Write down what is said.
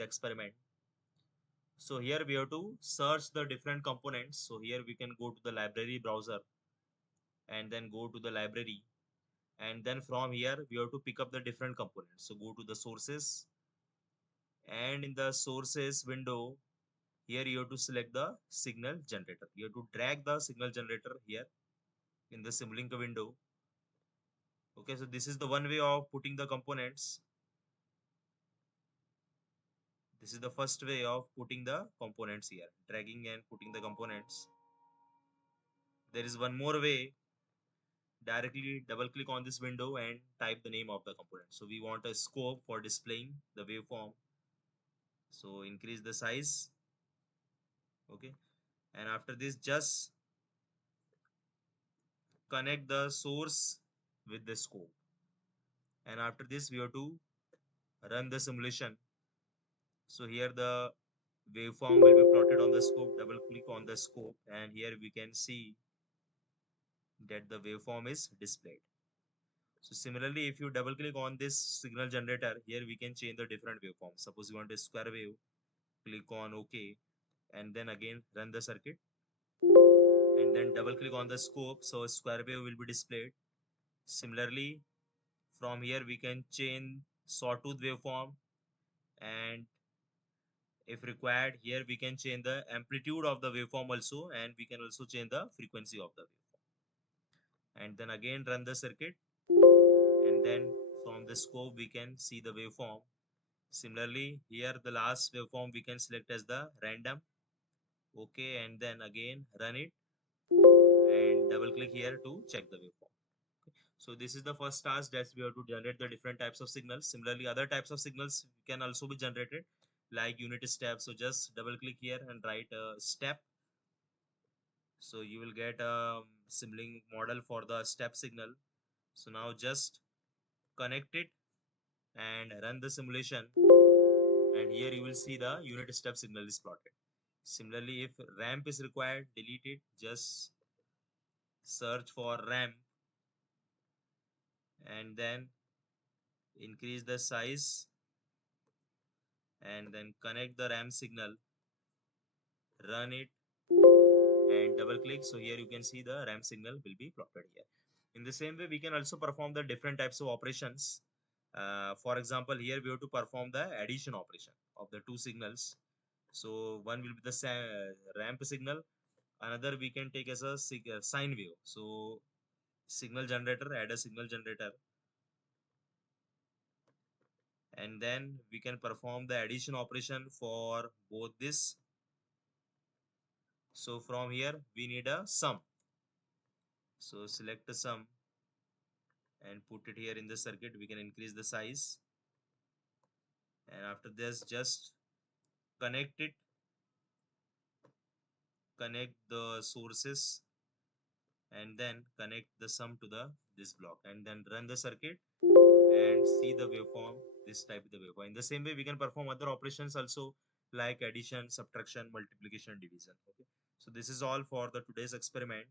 the experiment. So here we have to search the different components. So here we can go to the library browser and then go to the library, and then from here we have to pick up the different components. So go to the sources, and in the sources window, here you have to select the signal generator. You have to drag the signal generator here in the Simulink window. Okay, so this is the one way of putting the components. This is the first way of putting the components here, dragging and putting the components. There is one more way. Directly double click on this window and type the name of the component. So we want a scope for displaying the waveform. So increase the size. Okay, and after this just connect the source with the scope, and after this we have to run the simulation. So here the waveform will be plotted on the scope. Double click on the scope, and here we can see that the waveform is displayed. So similarly, if you double click on this signal generator, here we can change the different waveforms. Suppose you want a square wave, click on OK, and then again run the circuit, and then double click on the scope, so square wave will be displayed. Similarly, from here we can change sawtooth waveform, and if required, here we can change the amplitude of the waveform also, and we can also change the frequency of the waveform. And then again run the circuit, and then from the scope we can see the waveform. Similarly, here the last waveform we can select as the random. Okay, and then again run it and double click here to check the waveform. So this is the first task, that we have to generate the different types of signals. Similarly, other types of signals can also be generated like unit step. So just double click here and write a step. So you will get a Simulink model for the step signal. So now just connect it and run the simulation, and here you will see the unit step signal is plotted. Similarly, if ramp is required, delete it. Just search for ramp and then increase the size, and then connect the ramp signal, run it and double click. So here you can see the ramp signal will be plotted here. In the same way, we can also perform the different types of operations. For example, here we have to perform the addition operation of the two signals. So one will be the ramp signal, another we can take as a sine wave. So signal generator, add a signal generator, and then we can perform the addition operation for both this. So from here we need a sum. So select a sum and put it here in the circuit. We can increase the size, and after this just connect it, connect the sources, and then connect the sum to the this block, and then run the circuit and see the waveform. This type of the waveform. In the same way, we can perform other operations also like addition, subtraction, multiplication, division. Okay, so this is all for the today's experiment.